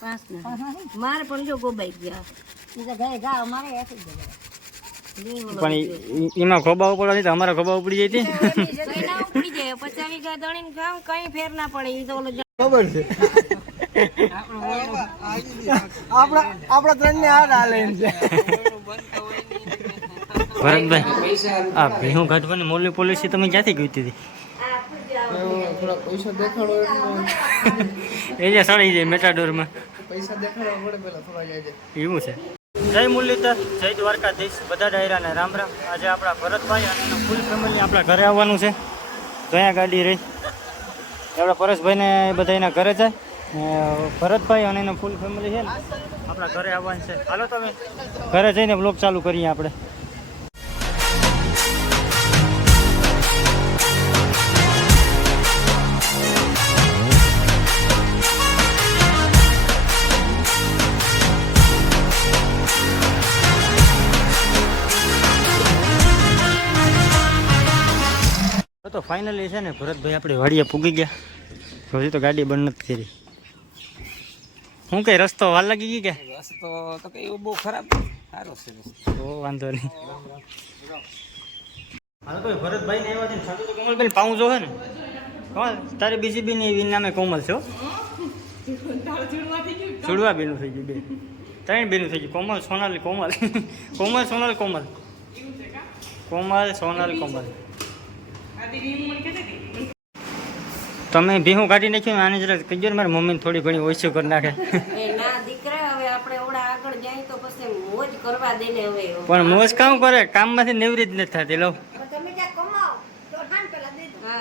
પાંચ મારે પણ જો ગોબાઈ ગયા. ઈ ઘરે ગા અમારે એસી જ પણ એમાં ખોબા ઉપડવા તો અમારા ખોબા ઉપડી જાય ઉપડી જાય પચાસ વીઘા દણીને ખાવ કઈ ફેર ના પડે. એ તો ખબર છે. આપણા આપણા ત્રણ ને હાથ હાલે છે. ભરતભાઈ આ ભીહું કાઢવાની મોલી પોલિસી તમે ક્યાંથી ગઈ હતી? થોડા પૈસા દેખાડો એ જે સણી જાય મેટાડોરમાં. પૈસા દેખાડવા પડે પેલા થોડા જાય છે. એવું છે. જય મુરલીધર જય દ્વારકાધીશ. બધા ડાયરાને રામ રામ. આજે આપણા ભરતભાઈ અને ફૂલ ફેમિલી આપણા ઘરે આવવાનું છે. ગયા ગાડી રહી. આપણા પરેશભાઈને બધા એના ઘરે જાય. ભરતભાઈ અને એના ફૂલ ફેમિલી છે ને આપણા ઘરે આવવાનું છે. હાલો તમે. ઘરે જઈને બ્લોગ ચાલુ કરીએ આપણે. તો ફાઇનલી છે ને ભરતભાઈ આપણે વાડીએ પૂગી ગયા. હજી તો ગાડી બંધ નથી કરી. હું કઈ રસ્તો વાર લાગી ગઈ કે? રસ્તો તો કઈ બહુ ખરાબ સારો છે તો વાંધો નહીં. હાલો ભરતભાઈ ને આવ્યા છે સાચું તો કોમલબેન પાઉં જો હે ને. કોણ તારે બીજી બી નામે કોમલ છો છોડવા બેનું થઈ ગયું બે. ત્રણ બેનું થઈ ગયું. કોમલ સોનલ કોમલ. કોમલ સોનલ કોમલ. કોમલ સોનલ કોમલ. તમે ભીહું કાઢી નાખ્યું આને જરા કહીજો ને મારી મમ્મીને થોડી ઘણી ઓછું કરી નાખે. ના દીકરા હવે આપણે ઓડા આગળ જાય તો પછી મોજ કરવા દે ને હવે. પણ મોજ કામ કરે? કામમાંથી નેવરી જ નથી થતી લો. તમે ત્યાં કમાઓ તો ઠાણ પેલા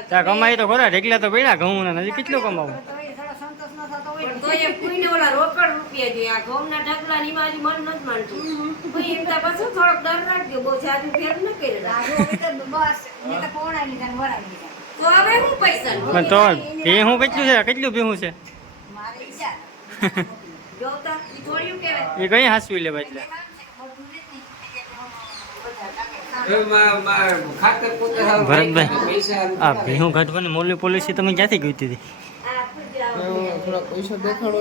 ત્યાં કમાઈ તો ખરા ઢેકલા તો પડ્યા ઘઉં ના નથી કેટલું કમાવું? તો એ થોડો સંતોષ ન થતો હોય પણ તો એ કોઈને ઓલા રોકડ રૂપિયા જોઈએ. આ ઘઉંના ઢગલા ની બાજુ મન નથી માનતું. કોઈ તો પાછું થોડોક ડર રાખજો બહુ જાજુ ફેર ન તો બસ મેં તો લીધા ને લીધા તો હવે હું પૈસા તો ભીહું કેટલું છે? કેટલું ભેહું છે? મારે ઈચ્છા જોતા ઈ થોડ્યું કહેવાય. એ કઈ હાસવી લેવા એટલે. ભરતભાઈ આ ભેહું કાઢવાની મોલી પોલિસી તમે ક્યાંથી ગઈ હતી? થોડા પૈસા દેખાડો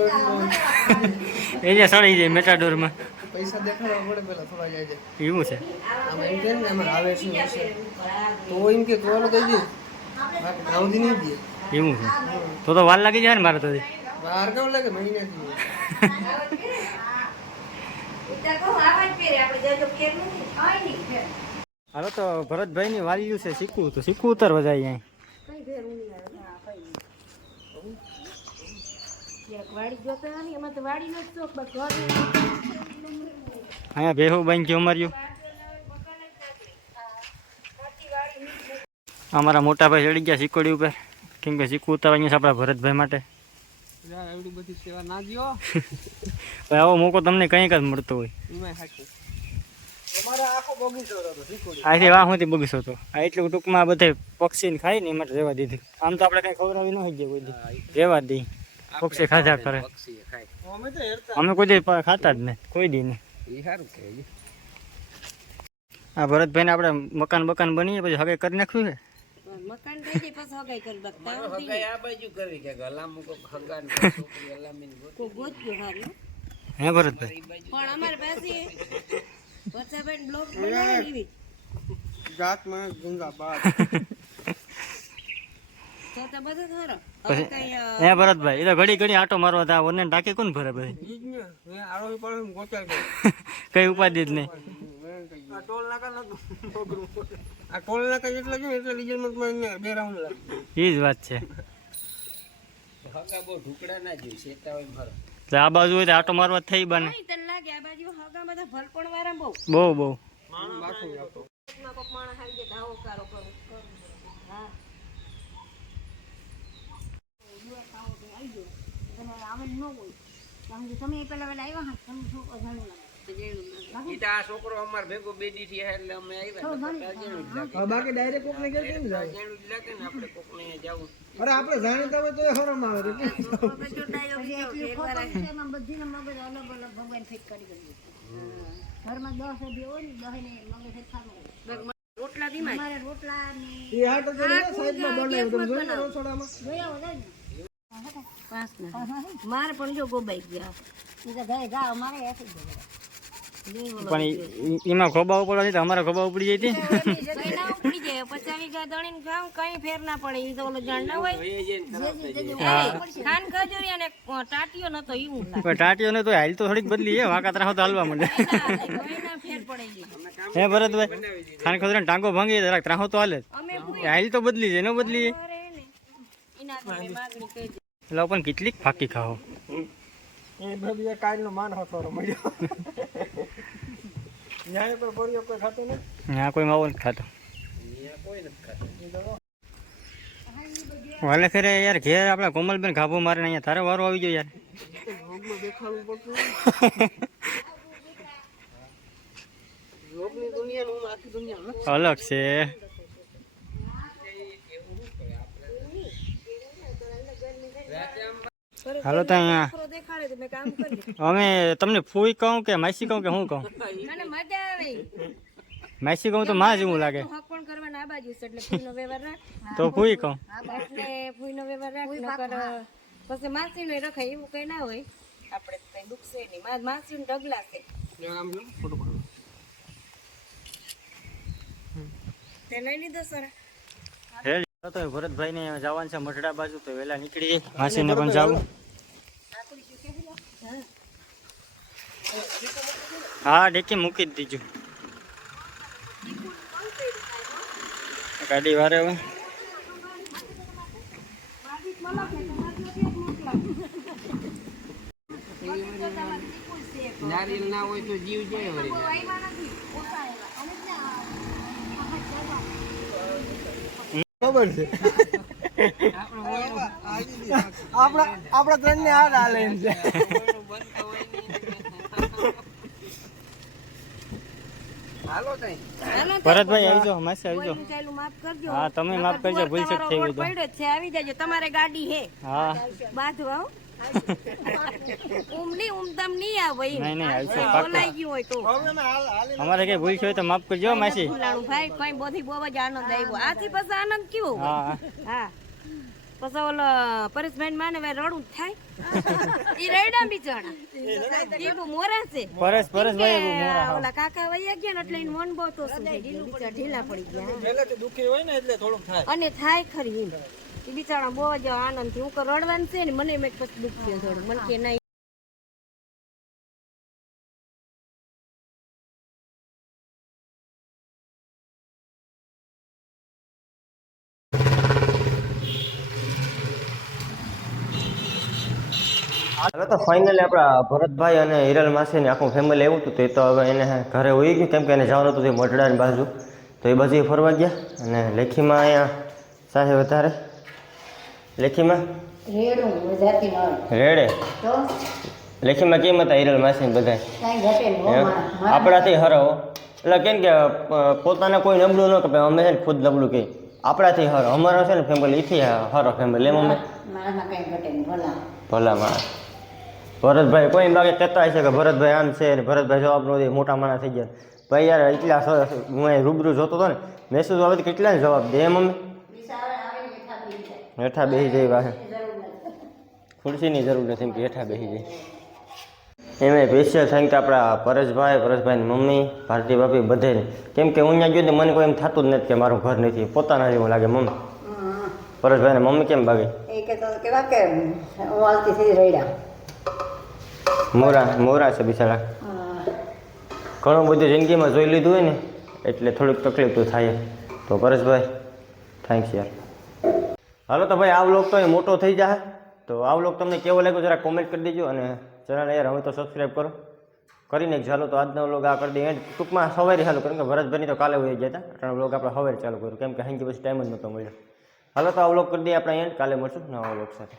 એ જ સડી જાય મેટાડોરમાં. પૈસા દેખાડવા પડે પેલા થોડા જાય છે. એવું છે? આમ એમ કે ને આમાં આવે છે હશે તો એમ કે કોલ કહી દે. આવતી નહીં દે એવું છે? તો તો વાર લાગી જાય ને મારે તો વાર કેવું લાગે? મહિનાથી. હાલો તો ભરતભાઈની વાલ્યું છે શીખવું તો શીખવું ઉતરવા જાય અહીં કઈ ફેર નહીં આવે ક્યાંક વાડી જોતા નથી એમાં તો વાડી નો શોખ બસ ઘર અહીંયા ભેહું બન ગયું અમાર્યું. અમારા મોટા ભાઈ ચડી ગયા શીકોડી ઉપર. કેમ કે શીખવું ઉતારવા છે આપણા ભરતભાઈ માટે. એવડી બધી સેવા ના દ્યો આવો મોકો તમને કંઈક જ મળતો હોય. એમાં આથી વાહ બગીચો હતો. આ એટલું ટૂંકમાં બધે પક્ષીને ખાઈ ને એ માટે રહેવા દીધી. આમ તો આપણે કઈ ખબર ન હોય કોઈ દી. રહેવા જ દઈ પક્ષી ખાધા કરે. અમે તો હેરતા. અમે કોઈ દી ખાતા જ નહીં કોઈ દી નહીં એ ભરતભાઈ ને આ આપણે મકાન બકાન બનીએ પછી હવે કરી નાખ્યું છે? મકાન થઈ પછી હગાઈ કરી બકતા આ બાજુ કરવી કે ગલા મૂકો હગાન છોકરી અલામીન કોઈ ગોત્યું હારું? હે ભરતભાઈ? પણ અમારે પાસે વરસાભાઈ બ્લોક બનાવે ને એવી. જાતમાં ગંગા બાદ તો તો બધું સારો પછી હે ભરતભાઈ એ તો ઘડી ઘડી આટો મારવા તા વરને ટાંકી કોણ ભરે ભાઈ ઈ જ ને મેં આરોહી પર ગોચાર કર્યો કઈ ઉપાધિ જ નહીં. આ ટોલ નાકા નતું છોકરું આ ટોલ નાકા જેટલા છે એટલે ડીઝલમાં બે રાઉન્ડ લાગે. એ જ વાત છે. આ બાજુ હોય તો આટો મારવા થઈ બને. નહીં તને લાગે આ બાજુ હગા બધા ભલપણ વાળા બહુ? બહુ બહુ બાથું આપતો કોકમાં કોક માણસ આવી જાય તો આવો કારો કરો કરું. હા તમે ન હોય. કારણ કે તમે પેલા પેલા આવ્યા હા તમે શું અજાણું લાગે. છોકરો અમાર ભેગો બે દી થયા એટલે અમે આવ્યા લાગે. બાકી ડાયરેક્ટ કોકને કે કેમ જાય લાગે ને આપણે કોકને જાવું. અરે આપણે જાણીતા હોય તો હરમ આવે રે પછી એટલી ખોટું છે એમાં બધીને મગજ અલગ અલગ ભગવાન ફિટ કરી દીધું ઘરમાં દસ હોય ને દસ ને મગજ સરખાનું હોય. રોટલા ધીમા રોટલા ને એ હાટ તો સાઈડમાં બનાવ્યું તમે જોયું રસોડામાં? જોયા હોય ને? પાંચ મારે પણ જો ગોબાઈ ગયા. ઘરે મારે એસી પણ એમાં ખોબા ઉપડવા તો અમારા ખોબા ઉપડી જાય તી. કઈ ના ઉપડી જાય પચાસ વીઘા દળીને ખાવ કઈ ફેર ના પડે ઈ તો ઓલો જાણ ના હોય ખાન ખજૂરી અને ટાટીઓ તો હાલ તો થોડીક બદલી છે વાંકા ત્રાહો તો હાલવા ફેર હે ભરતભાઈ ખાન ખોદરાને ટાંગો ભાંગી જરાક ત્રાહો તો હાલે. હાલ તો બદલી છે ન બદલી એટલે પણ કેટલીક ફાકી ખાઓ. એ બધી કાલનો માન હસવાનો મળ્યો. ન્યાય પર બોરીઓ કોઈ ખાતો ને ન્યા કોઈ માવો નથી ખાતો. વાલે ફેરે યાર ઘેર આપણા કોમલબેન ખાબો મારે અહીંયા તારે વારો આવી ગયો યાર. અલગ છે. હાલો તો અમે તમને ફૂઈ કહું કે માસી કહું કે હું કહું? મને મજા આવે. માસી કહું તો માં જેવું લાગે. પણ કરવાના આ બાજુ છે એટલે ફૂઈનો વ્યવહાર રાખ. તો ફૂઈ કહું. એટલે ફૂઈનો વ્યવહાર રાખ નકર પછી માસીનો રખાય એવું કઈ ના હોય. આપણે કઈ દુખશે નહીં. માસી ને ઢગલા છે. આમ લો ફોટો પાડો તે લઈ લીધો સર. તો ભરતભાઈ ને જવાનું છે મઢડા બાજુ તો વેલા નીકળી. જાય માસીને પણ જાવું. હા ડેકી મૂકી જ દીજું ગાડી વારે હવે નારિયેલ ના હોય તો જીવ જાય વળી. ખબર છે. આપણા આપણા ત્રણ ને હાર હાલે એમ છે હાલો તઈ હાલો તો ભરતભાઈ આવી જાઓ માસી આવી જાઓ હા, તમે માફ કરજો, ભૂલ શક્તિ થઈ ગયું પડ્યો છે આવી જાજો. તમારે ગાડી હે. હા. બાંધવા અમારે કઈ ભૂલ હોય તો માફ કરજો માસી. ભાઈ કઈ બધી જ આનંદ આવ્યો. આથી પછી આનંદ કેવો હા. પછી ઓલો પરેશભાઈ માને ભાઈ રડું જ થાય. ઈ રડ્યા બિચારા. ઈ બહુ મોરા છે. પરેશ પરેશભાઈ બહુ મોરા ઓલા કાકા વૈયા ગયા ને એટલે એને મન બહુ તો શું થઈ ઢીલા પડી ગયા. પહેલેથી દુખી હોય ને એટલે થોડું થાય. અને થાય ખરી ઈ બિચારા બહુ જ આનંદથી હું તો રડવાનું છે ને મને મેં પછી દુખ છે થોડું મને કે નહીં. હવે તો ફાઇનલી આપણા ભરતભાઈ અને હિરલ માસીને આખું ફેમિલી આવ્યું હતું. તો એ તો હવે એને ઘરે હોઈ ગયું. કેમ કે એને જવાનું હતું મઢડાની બાજુ. તો એ બાજુ ફરવા ગયા અને લેખીમાં અહીંયા સાથે વધારે. લેખીમાં? રેડું લેખીમાં કેમ હતા હિરલ માસીને બધા આપણાથી હરો એટલે કેમ કે પોતાને કોઈ નબળું ન કે અમે છે ને ખુદ નબળું કહી આપણાથી હરો. અમારો છે ને ફેમિલી એથી હરો ફેમિલી એમ અમે? મારામાં ભરતભાઈ કોઈ બાકી કહેતા હશે કે ભરતભાઈ આમ છે ને ભરતભાઈ જવાબ નો દે મોટા માણસ થઈ ગયા. ભાઈ યાર એટલા સરસ હું અહીં રૂબરૂ જોતો હતો ને મેસેજ આવે તો કેટલા જવાબ દે એમ અમે? હેઠા બેસી જઈ પાસે ખુરશીની જરૂર નથી એમ કે હેઠા બેસી જાય. એમાં સ્પેશિયલ થેન્ક આપણા પરેશભાઈ પરેશભાઈની મમ્મી ભારતી ભાભી બધે કેમ કે હું અહીંયા ગયો તો મને કોઈ એમ થતું જ નથી કે મારું ઘર નથી. પોતાના જેવું લાગે મમ્મી. હમ. પરેશભાઈને મમ્મી કેમ ભાગી? એ કહેતો હતો કેવા કે હું હાલતી થઈ રડ્યા. મોરા મોરા છે બિચારા. ઘણું બધું જિંદગીમાં જોઈ લીધું હોય ને, એટલે થોડીક તકલીફ તો થાય તો પરેશભાઈ થેન્ક્સ યાર. હાલો તો ભાઈ, આ વ્લોગ તો એ મોટો થઈ જાય. તો આ વ્લોગ તમને કેવો લાગ્યો જરા કોમેન્ટ કરી દેજો અને ચેનલ યાર, હવે તો સબસ્ક્રાઈબ કરો. કરીને ચાલો તો આજનો વ્લોગ આ કરી દઈએ. ટૂંકમાં સવારે ચાલુ કારણ કે ભરતભાઈની તો કાલે હોય ગયા હતા ત્રણ વ્લોગ આપણે સવારે ચાલુ કર્યું. કેમ કે હાંજી પછી ટાઈમ જ નહોતો મળ્યો. હાલો તો આ વ્લોગ કરી દઈએ, આપણે એન્ડ કાલે મળશું નવા વ્લોગ સાથે.